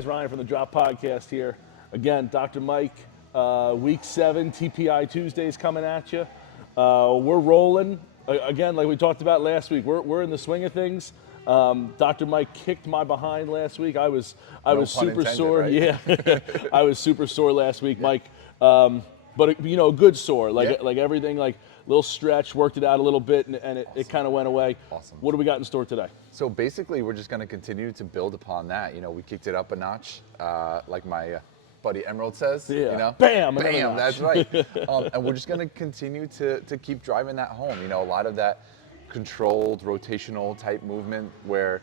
guys, Ryan from the Drop Podcast here. Again, Dr. Mike, week 7, TPI Tuesday is coming at you. We're rolling. Again, like we talked about last week, we're in the swing of things. Dr. Mike kicked my behind last week. I was super sore. Right? Yeah, I was super sore last week, Mike. But you know, good sore. Like everything, like little stretch, worked it out a little bit, and it kind of went away. Awesome. What do we got in store today? So basically, we're just going to continue to build upon that. You know, we kicked it up a notch, like my buddy Emerald says. Yeah. You know, bam, that's right. And we're just going to continue to keep driving that home. You know, a lot of that controlled rotational type movement where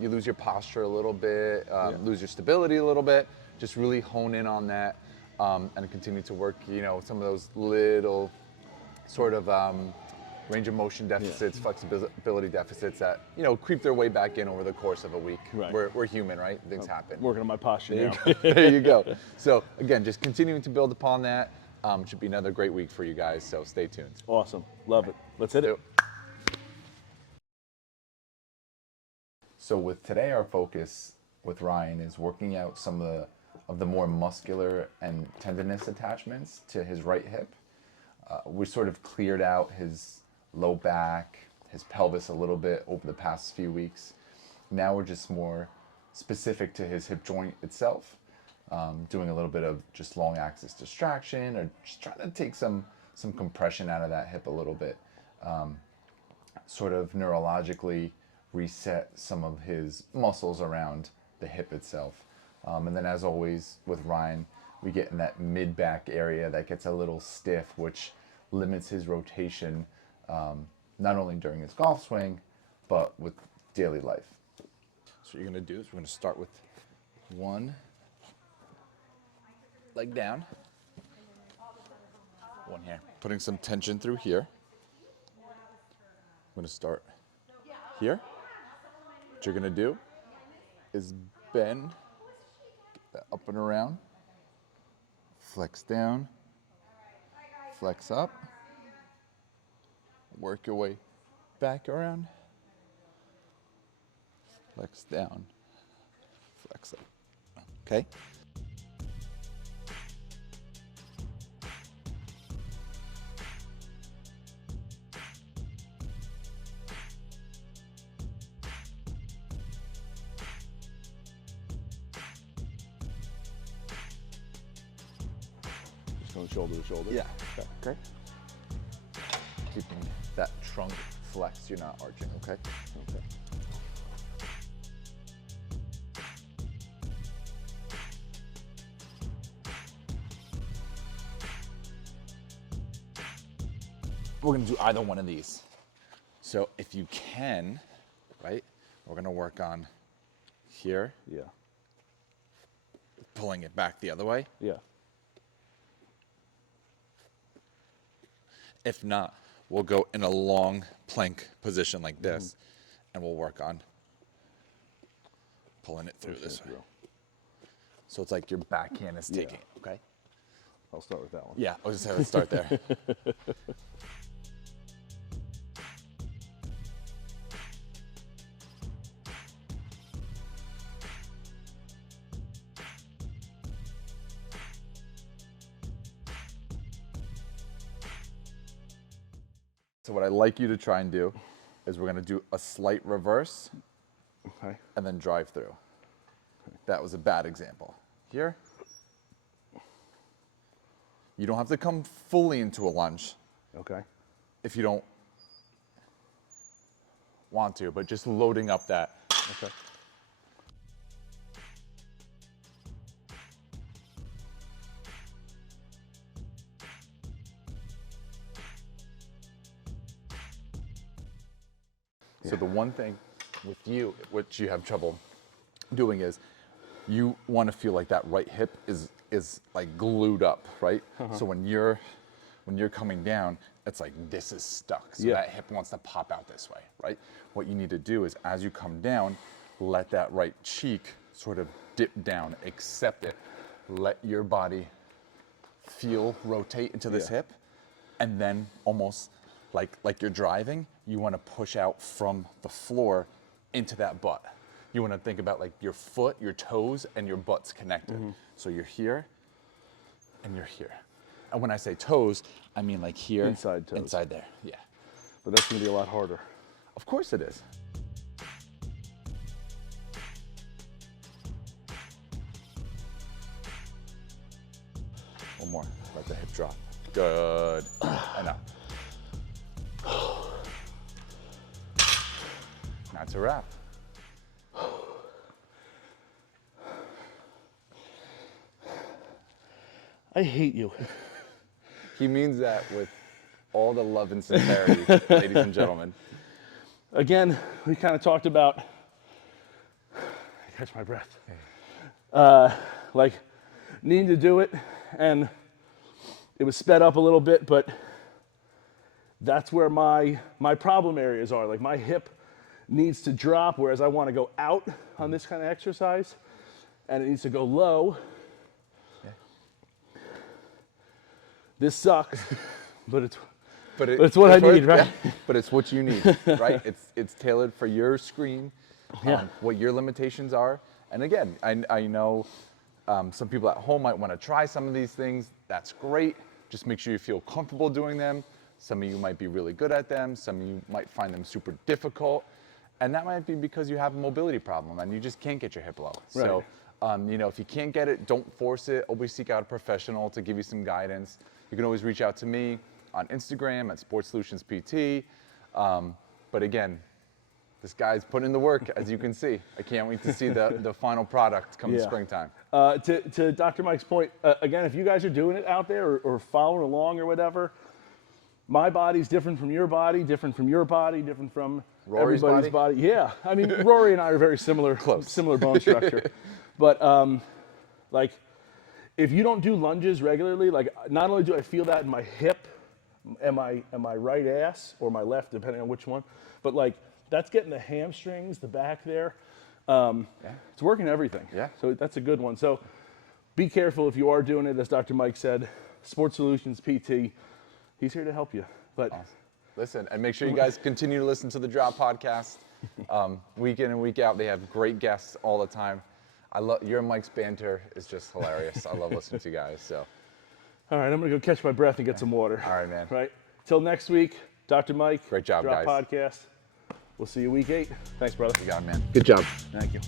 you lose your posture a little bit, lose your stability a little bit. Just really hone in on that and continue to work. You know, some of those little sort of range of motion deficits, flexibility deficits that, you know, creep their way back in over the course of a week. Right. We're human, right? Things happen. Working on my posture now. There you go. So again, just continuing to build upon that. Should be another great week for you guys, so stay tuned. Awesome. Love it. Let's hit it. So with today, our focus with Ryan is working out some of the more muscular and tendinous attachments to his right hip. We sort of cleared out his low back, his pelvis a little bit over the past few weeks. Now we're just more specific to his hip joint itself, doing a little bit of just long axis distraction or just trying to take some compression out of that hip a little bit, sort of neurologically reset some of his muscles around the hip itself. And then as always with Ryan, we get in that mid-back area that gets a little stiff, which limits his rotation, not only during his golf swing, but with daily life. So what you're gonna do is we're gonna start with one leg down, one here. Putting some tension through here. I'm gonna start here. What you're gonna do is bend, get that up and around, flex down, flex up, work your way back around, flex down, flex up, okay? Going shoulder to shoulder? Yeah. Okay. Keeping that trunk flexed, you're not arching, okay? Okay. We're gonna do either one of these. So if you can, right, we're gonna work on here. Yeah. Pulling it back the other way. Yeah. If not, we'll go in a long plank position like this, and we'll work on pulling it through this way. So it's like your backhand is taking, okay? I'll start with that one. Yeah, I was gonna say, let's start there. So what I'd like you to try and do is we're gonna do a slight reverse and then drive through. That was a bad example. Here, you don't have to come fully into a lunge. Okay. If you don't want to, but just loading up that. Okay. So the one thing with you, which you have trouble doing, is you want to feel like that right hip is like glued up, right? So when you're coming down, it's like this is stuck. So that hip wants to pop out this way, right? What you need to do is as you come down, let that right cheek sort of dip down, accept it. Let your body feel rotate into this hip, and then almost like you're driving, you want to push out from the floor into that butt. You want to think about like your foot, your toes, and your butt's connected. So you're here and you're here. And when I say toes, I mean like here. Inside toes. Inside there, yeah. But that's gonna be a lot harder. Of course it is. One more, let the hip drop. Good, and up. That's a wrap. I hate you. He means that with all the love and sincerity, ladies and gentlemen. Again, we kind of talked about, catch my breath, like needing to do it, and it was sped up a little bit, but that's where my problem areas are. Like my hip needs to drop, whereas I want to go out on this kind of exercise, and it needs to go low. This sucks, but it's what I need, right? Yeah, but it's what you need, right? It's tailored for your screen, what your limitations are. And again, I know some people at home might want to try some of these things. That's great. Just make sure you feel comfortable doing them. Some of you might be really good at them. Some of you might find them super difficult. And that might be because you have a mobility problem and you just can't get your hip low. Right. So, if you can't get it, don't force it. Always seek out a professional to give you some guidance. You can always reach out to me on Instagram at Sports Solutions PT. But again, this guy's putting in the work, as you can see. I can't wait to see the final product come springtime. To Dr. Mike's point, again, if you guys are doing it out there or following along or whatever, my body's different from your body, different from your body, different from Rory's everybody's body. Yeah, I mean, Rory and I are very similar, similar bone structure. But like, if you don't do lunges regularly, like not only do I feel that in my hip and my right ass or my left, depending on which one, but like that's getting the hamstrings, the back there. It's working everything. Yeah. So that's a good one. So be careful if you are doing it, as Dr. Mike said. Sports Solutions PT, he's here to help you. But awesome. Listen, and make sure you guys continue to listen to the Drop Podcast. Week in and week out, they have great guests all the time. Your and Mike's banter is just hilarious. I love listening to you guys. So, all right, I'm gonna go catch my breath and get some water. All right, man. Right. Till next week, Dr. Mike. Great job, Drop guys. Podcast. We'll see you week 8. Thanks, brother. You got it, man. Good job. Thank you.